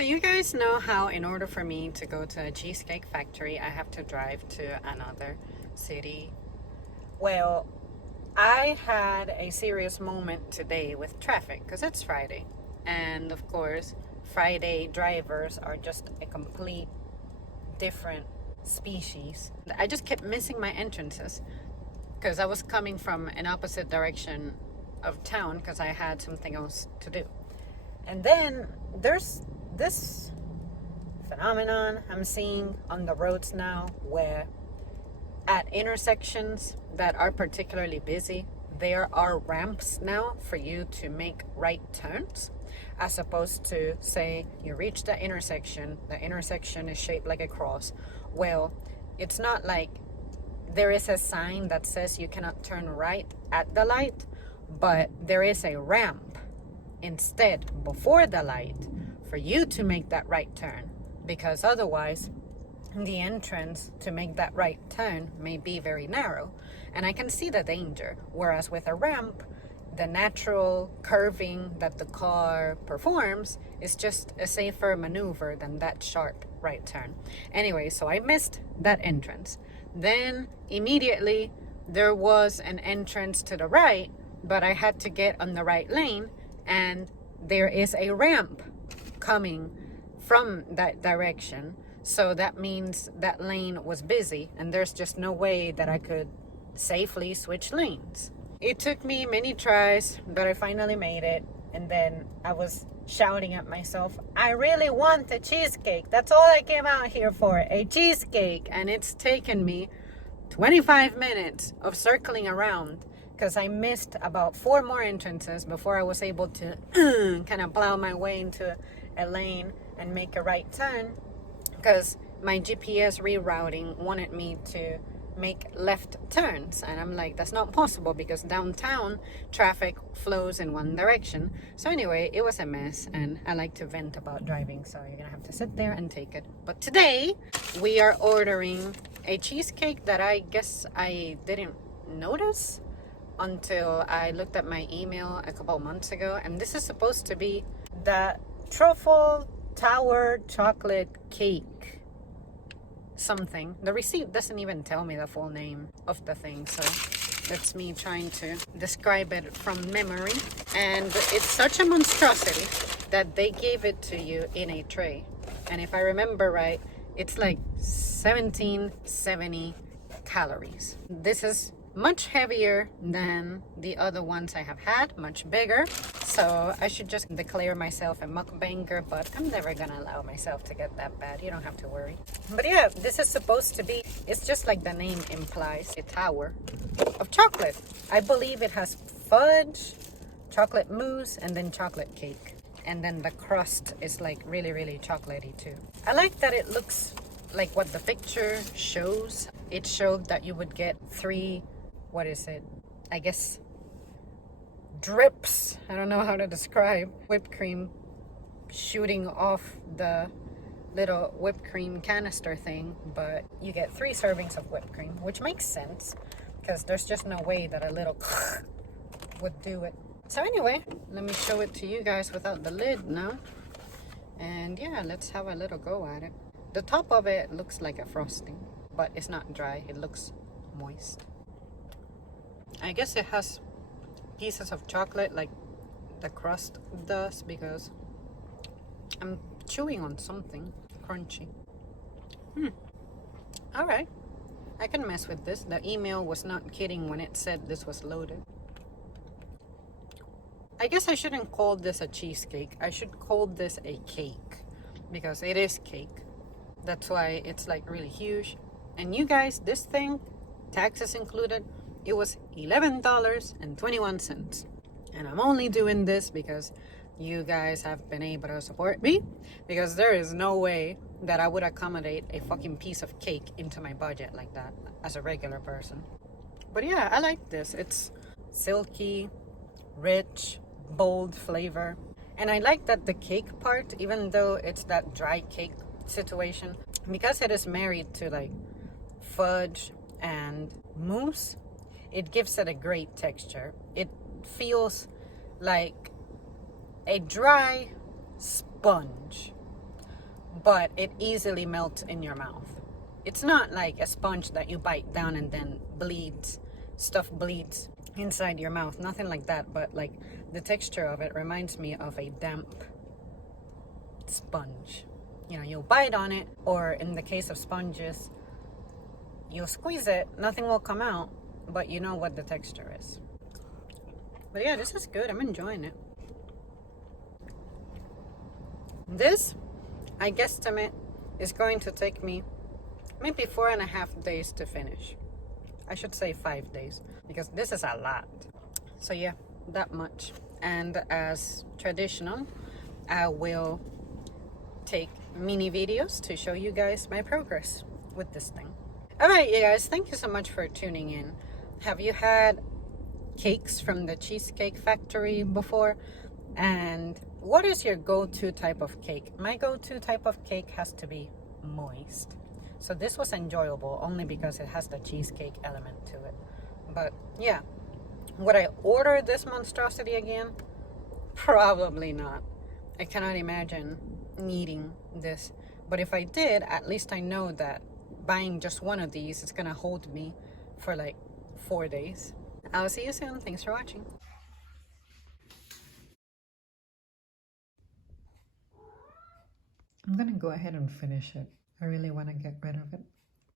So you guys know how in order for me to go to a cheesecake factory, I have to drive to another city? Well, I had a serious moment today with traffic because it's Friday. And of course, Friday drivers are just a complete different species. I just kept missing my entrances because I was coming from an opposite direction of town because I had something else to do. And then there's this phenomenon I'm seeing on the roads now where at intersections that are particularly busy, there are ramps now for you to make right turns, as opposed to, say, you reach the intersection is shaped like a cross. Well, it's not like there is a sign that says you cannot turn right at the light, but there is a ramp instead before the light for you to make that right turn, because otherwise the entrance to make that right turn may be very narrow, and I can see the danger. Whereas with a ramp, the natural curving that the car performs is just a safer maneuver than that sharp right turn. Anyway, so I missed that entrance. Then immediately there was an entrance to the right, but I had to get on the right lane, and there is a ramp coming from that direction. So that means that lane was busy, and there's just no way that I could safely switch lanes. It took me many tries, but I finally made it. And then I was shouting at myself, I really want a cheesecake. That's all I came out here for, a cheesecake. And it's taken me 25 minutes of circling around because I missed about 4 more entrances before I was able to kind of plow my way into a lane and make a right turn, because my GPS rerouting wanted me to make left turns, and I'm like, that's not possible because downtown traffic flows in one direction. So anyway, it was a mess, and I like to vent about driving, so you're gonna have to sit there and take it. But today we are ordering a cheesecake that I guess I didn't notice until I looked at my email a couple months ago, and this is supposed to be the Truffle Tower chocolate cake something. The receipt doesn't even tell me the full name of the thing, so that's me trying to describe it from memory. And it's such a monstrosity that they gave it to you in a tray, and if I remember right, it's like 1770 calories. This is much heavier than the other ones I have had, much bigger. So I should just declare myself a mukbanger, but I'm never gonna allow myself to get that bad. You don't have to worry. But yeah, this is supposed to be, it's just like the name implies, a tower of chocolate. I believe it has fudge, chocolate mousse, and then chocolate cake. And then the crust is like really, really chocolatey too. I like that it looks like what the picture shows. It showed that you would get 3, what is it? I guess drips. I don't know how to describe whipped cream shooting off the little whipped cream canister thing, but you get 3 servings of whipped cream, which makes sense because there's just no way that a little would do it. So anyway, let me show it to you guys without the lid now. And yeah, let's have a little go at it. The top of it looks like a frosting, but it's not dry. It looks moist. I guess it has pieces of chocolate like the crust does, because I'm chewing on something crunchy. All right, I can mess with this. The email was not kidding when it said this was loaded. I guess I shouldn't call this a cheesecake. I should call this a cake, because it is cake. That's why it's like really huge. And you guys, this thing, taxes included, it was $11.21. And I'm only doing this because you guys have been able to support me, because there is no way that I would accommodate a fucking piece of cake into my budget like that as a regular person. But yeah, I like this. It's silky, rich, bold flavor. And I like that the cake part, even though it's that dry cake situation, because it is married to like fudge and mousse, it gives it a great texture. It feels like a dry sponge, but it easily melts in your mouth. It's not like a sponge that you bite down and then bleeds, stuff bleeds inside your mouth. Nothing like that, but like the texture of it reminds me of a damp sponge. You know, you'll bite on it, or in the case of sponges, you'll squeeze it, nothing will come out, but you know what the texture is. But yeah, this is good. I'm enjoying it. This, I guesstimate, is going to take me maybe 4.5 days to finish. I should say 5 days, because this is a lot. So yeah, that much. And as traditional, I will take mini videos to show you guys my progress with this thing. All right, you guys, thank you so much for tuning in. Have you had cakes from the Cheesecake Factory before? And what is your go-to type of cake? My go-to type of cake has to be moist. So this was enjoyable only because it has the cheesecake element to it. But yeah, would I order this monstrosity again? Probably not. I cannot imagine needing this. But if I did, at least I know that buying just one of these is gonna hold me for like 4 days. I'll see you soon. Thanks for watching. I'm gonna go ahead and finish it. I really want to get rid of it.